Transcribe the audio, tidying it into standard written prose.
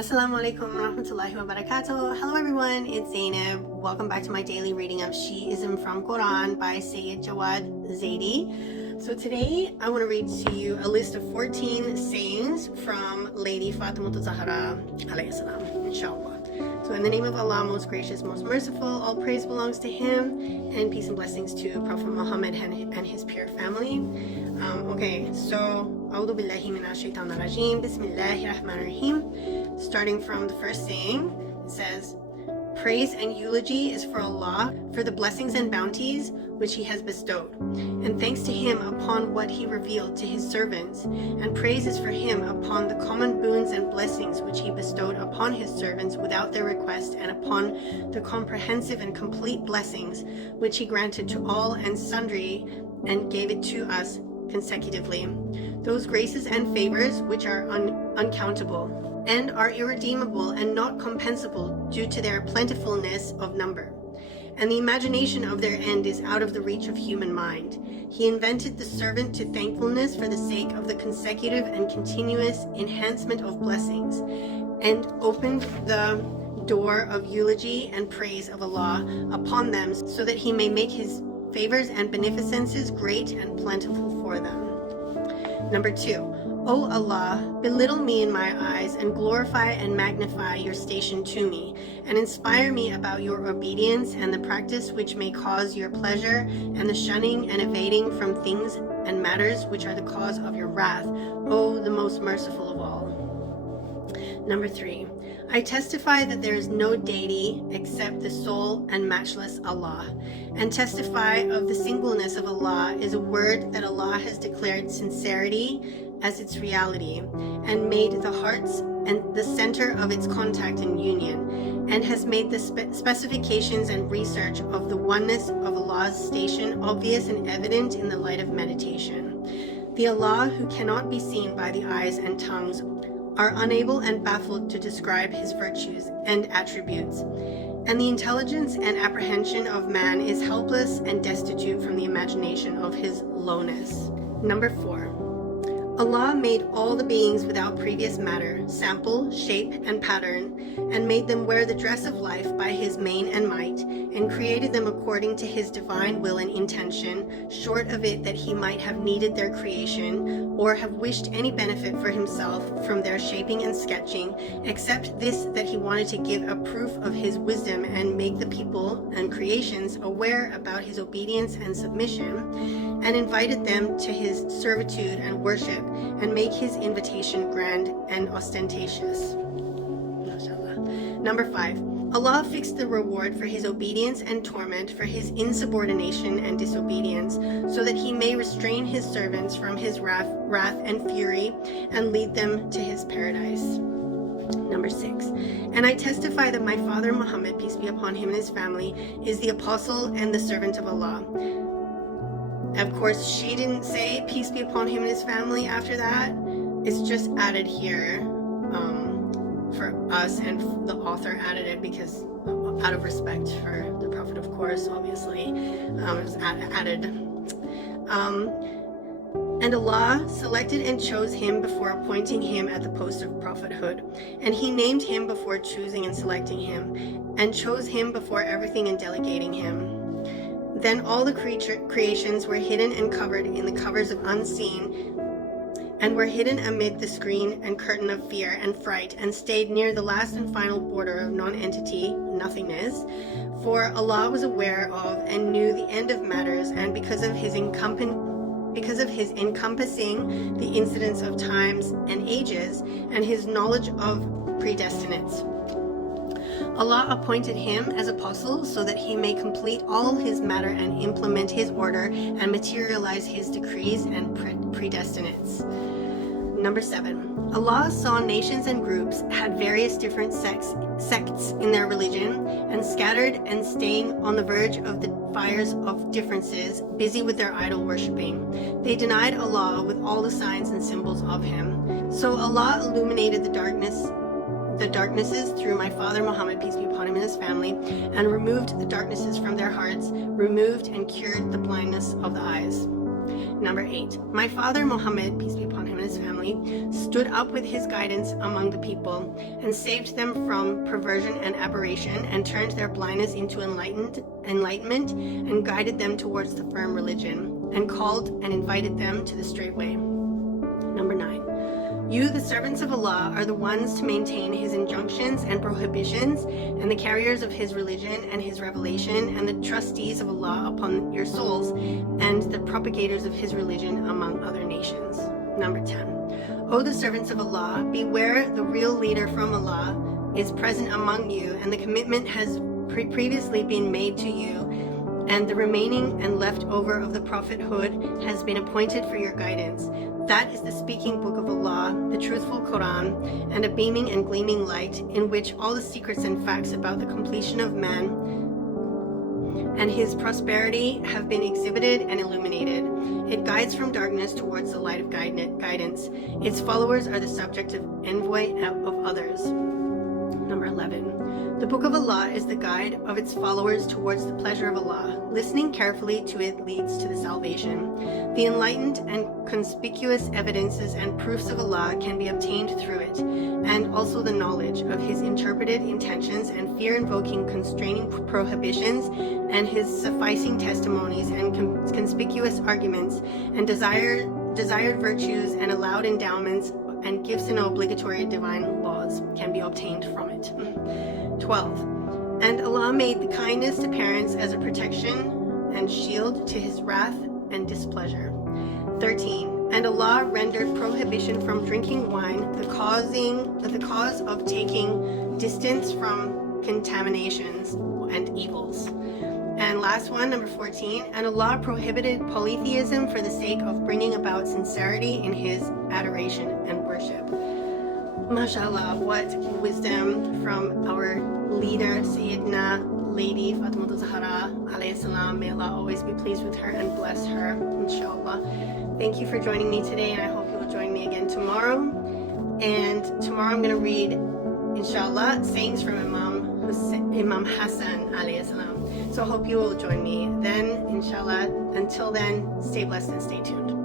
Assalamu alaikum wa rahmatullahi wa barakatuh. Hello everyone, it's Zainab. Welcome back to my daily reading of Shi'ism from Quran by Sayyid Jawad Zaidi. So today I want to read to you a list of 14 sayings from Lady Fatima Zahra alayhi salam, inshallah. So in the name of Allah, most gracious, most merciful, all praise belongs to Him, and peace and blessings to Prophet Muhammad and his pure family. A'udhu billahi minash shaitanir rajim. Bismillahir rahmanir rahim. Starting from the first saying, it says, praise and eulogy is for Allah for the blessings and bounties which He has bestowed, and thanks to Him upon what He revealed to His servants, and praise is for Him upon the common boons and blessings which He bestowed upon His servants without their request, and upon the comprehensive and complete blessings which He granted to all and sundry and gave it to us consecutively. Those graces and favors which are uncountable and are irredeemable and not compensable due to their plentifulness of number, and the imagination of their end is out of the reach of human mind. He invented the servant to thankfulness for the sake of the consecutive and continuous enhancement of blessings, and opened the door of eulogy and praise of Allah upon them, so that He may make His favors and beneficences great and plentiful for them. Number 2. O Allah, belittle me in my eyes, and glorify and magnify your station to me, and inspire me about your obedience and the practice which may cause your pleasure, and the shunning and evading from things and matters which are the cause of your wrath, O the most merciful of all. Number 3. I testify that there is no deity except the sole and matchless Allah, and testify of the singleness of Allah is a word that Allah has declared sincerity as its reality, and made the hearts and the center of its contact and union, and has made the specifications and research of the oneness of Allah's station obvious and evident in the light of meditation. The Allah who cannot be seen by the eyes and tongues are unable and baffled to describe His virtues and attributes, and the intelligence and apprehension of man is helpless and destitute from the imagination of His lowness. Number 4. Allah made all the beings without previous matter, sample, shape, and pattern, and made them wear the dress of life by His main and might, and created them according to His divine will and intention, short of it that He might have needed their creation, or have wished any benefit for Himself from their shaping and sketching, except this, that He wanted to give a proof of His wisdom and make the people and creations aware about His obedience and submission, and invited them to His servitude and worship, and make His invitation grand and ostentatious. Number 5. Allah fixed the reward for His obedience and torment for His insubordination and disobedience, so that He may restrain His servants from His wrath and fury, and lead them to His paradise. Number 6. And I testify that my father Muhammad, peace be upon him and his family, is the apostle and the servant of Allah. Of course, she didn't say peace be upon him and his family after that. It's just added here for us, and the author added it because out of respect for the Prophet, of course, obviously. It was added. And Allah selected and chose him before appointing him at the post of prophethood, and He named him before choosing and selecting him, and chose him before everything and delegating him. Then all the creations were hidden and covered in the covers of unseen, and were hidden amid the screen and curtain of fear and fright, and stayed near the last and final border of non-entity, nothingness. For Allah was aware of and knew the end of matters, and because of His encompassing the incidents of times and ages, and His knowledge of predestinates, Allah appointed him as apostle so that he may complete all His matter and implement His order and materialize His decrees and predestinates. Number 7. Allah saw nations and groups had various different sects in their religion, and scattered and staying on the verge of the fires of differences, busy with their idol worshipping. They denied Allah with all the signs and symbols of Him. So Allah illuminated the darknesses through my father Muhammad, peace be upon him and his family, and removed the darknesses from their hearts, removed and cured the blindness of the eyes. Number 8, my father Muhammad, peace be upon him and his family, stood up with his guidance among the people and saved them from perversion and aberration and turned their blindness into enlightenment and guided them towards the firm religion and called and invited them to the straight way. Number 9, you, the servants of Allah, are the ones to maintain his injunctions and prohibitions and the carriers of his religion and his revelation and the trustees of Allah upon your souls and the propagators of his religion among other nations. Number 10, O the servants of Allah, beware the real leader from Allah is present among you, and the commitment has previously been made to you, and the remaining and leftover of the prophethood has been appointed for your guidance. That is the speaking book of Allah, the truthful Quran, and a beaming and gleaming light in which all the secrets and facts about the completion of man and his prosperity have been exhibited and illuminated. It guides from darkness towards the light of guidance. Its followers are the subject of envy of others. Number 11, the Book of Allah is the guide of its followers towards the pleasure of Allah. Listening carefully to it leads to the salvation. The enlightened and conspicuous evidences and proofs of Allah can be obtained through it, and also the knowledge of his interpreted intentions and fear-invoking constraining prohibitions and his sufficing testimonies and conspicuous arguments and desired virtues and allowed endowments and gifts and obligatory divine laws can be obtained from it. 12, and Allah made the kindness to parents as a protection and shield to his wrath and displeasure. 13, and Allah rendered prohibition from drinking wine the cause of taking distance from contaminations and evils. And last one, number 14, and Allah prohibited polytheism for the sake of bringing about sincerity in his adoration and worship. MashaAllah, what wisdom from our leader, Sayyidina Lady Fatima Zahra, alayhi salam. May Allah always be pleased with her and bless her, inshallah. Thank you for joining me today, and I hope you will join me again tomorrow. And tomorrow I'm going to read, inshallah, sayings from Imam Hassan, alayhi salam. So I hope you will join me then, inshallah. Until then, stay blessed and stay tuned.